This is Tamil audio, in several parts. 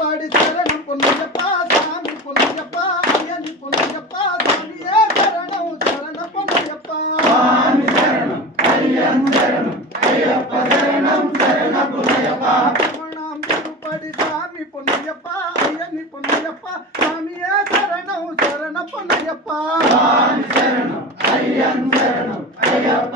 திருப்பாடி சரணம் பொன்னையப்பா சாமி பொன்னையப்பா ஐயனி பொன்னையப்பா சாமியே சரணம் சரண பொன்னையப்பா. சுவாமி சரணம் ஐயன் சரணம் ஐயப்ப சரணம் சரண புனையப்பா நாம் திருப்பாடி சாமி பொன்னையப்பா ஐயனி பொன்னையப்பா சாமியே சரணம் சரண பொன்னையப்பா. சுவாமி சரணம் ஐயன் சரணம் ஐயப்ப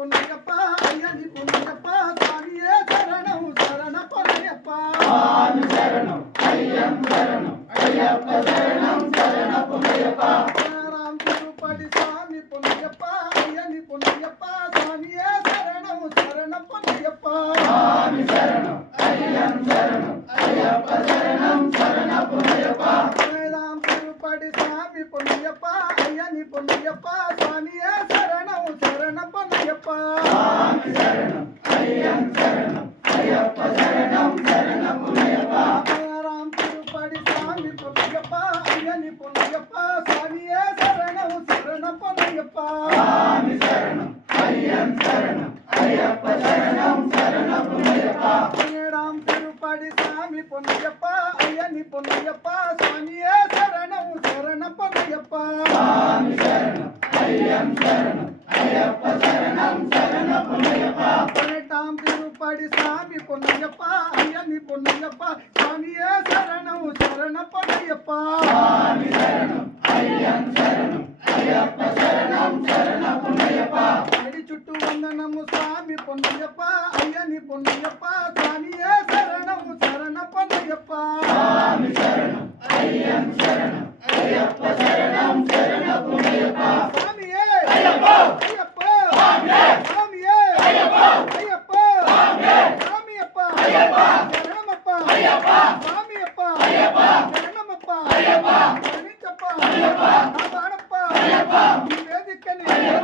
பொன்னையப்பா ஐயனி பொன்னையப்பா சாமியே சரணம் சரண பொன்னையப்பா சுவாமி சரணம் ஐயன் சரணம் ஐயப்ப சரணம் சரண புனையப்பா ராம் திருப்படி சாமி பொன்னையப்பா ஐயனி பொன்னையப்பா சாமியே சரணம் சரண பொன்னையப்பா. சுவாமி சரணம் ஐயன் சரணம் ஐயப்ப சரணம் சரண புனையப்பா ராம் திருப்படி சாமி பொன்னையப்பா ஐயனி பொன்னையப்பா சாமியே சரணம் ஐயன் சரணம் ஐயப்ப சரணம். சரண புனையப்பா ராம் திருப்படி சாமி பொன்னையப்பா ஐயனி பொன்னையப்பா சாமியே சரணம் சரண பொன்னையப்பா சுவாமி சரணம் ஐயன் சரணம் ஐயப்ப சரணம் சரண புனையப்பா ராம் திருப்படி சாமி பொன்னையப்பா ஐயனி பொன்னையப்பா சாமியே சரணம் சரண பொன்னையப்பா சுவாமி சரணம் ஐயன் சரணம் ஐயப்ப சரணம் சரண புனையப்பா பதினெட்டாம் திருப்படி சாமி பொன்னையப்பா ஐயனி பொன்னையப்பா சாமியே சரணம் சரண பொன்னையப்பா சுவாமி சரணம் ஐயன் சரணம் ஐயப்ப சரணம் சரண புனையப்பா அடி சுட்டு வந்தனமு சாமி